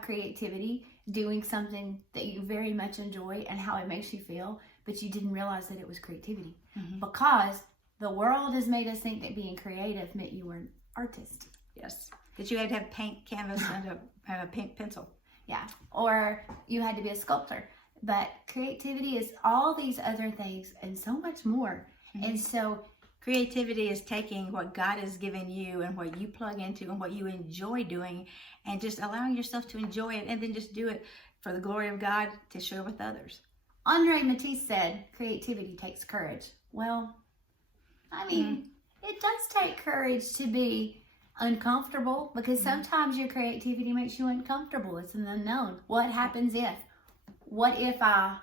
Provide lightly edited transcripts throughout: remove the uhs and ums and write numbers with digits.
have creativity doing something that you very much enjoy and how it makes you feel, but you didn't realize that it was creativity. Because the world has made us think that being creative meant you were an artist. Yes. That you had to have paint canvas and a pink pencil. Yeah. Or you had to be a sculptor. But creativity is all these other things and so much more. And so creativity is taking what God has given you and what you plug into and what you enjoy doing and just allowing yourself to enjoy it and then just do it for the glory of God to share with others. Andre Matisse said, creativity takes courage. Well, I mean, it does take courage to be uncomfortable, because sometimes your creativity makes you uncomfortable. It's an unknown. What happens if? What if I?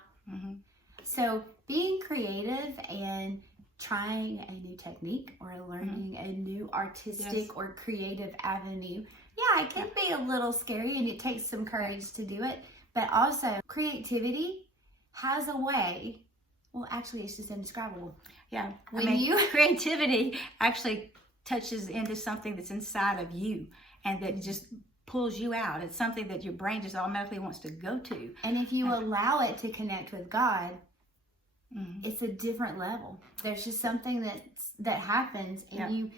So being creative and trying a new technique or learning a new artistic or creative avenue, yeah, it can be a little scary and it takes some courage to do it. But also creativity has a way, well, actually it's just indescribable. Yeah, creativity actually touches into something that's inside of you and that just pulls you out. It's something that your brain just automatically wants to go to. And if you allow it to connect with God, it's a different level. There's just something that happens, and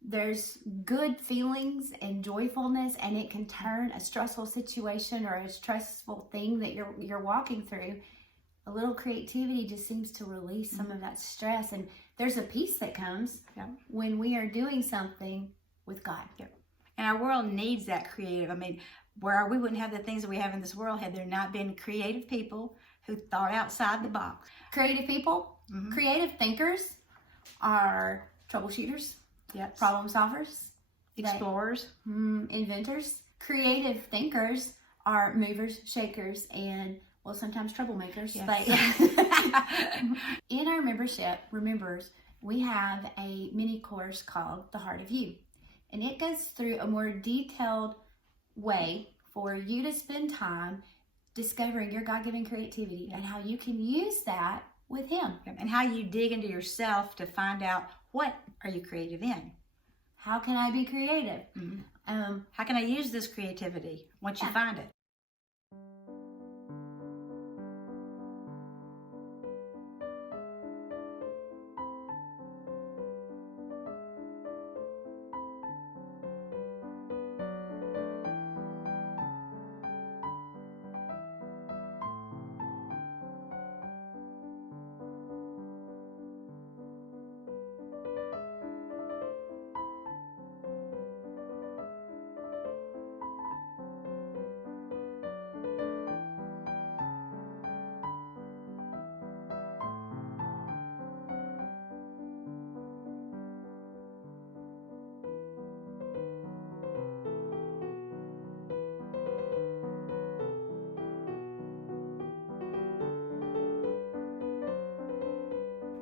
there's good feelings and joyfulness, and it can turn a stressful situation or a stressful thing that you're walking through. A little creativity just seems to release some of that stress, and there's a peace that comes when we are doing something with God. And our world needs that creative. I mean, we wouldn't have the things that we have in this world had there not been creative people who thought outside the box. Creative people, creative thinkers are troubleshooters, problem solvers, explorers, inventors. Creative thinkers are movers, shakers, and sometimes troublemakers. But in our members, we have a mini course called The Heart of You. And it goes through a more detailed way for you to spend time discovering your God-given creativity and how you can use that with Him. And how you dig into yourself to find out, what are you creative in? How can I be creative? How can I use this creativity once you find it?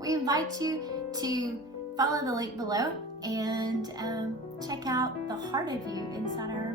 We invite you to follow the link below and check out The Heart of You inside our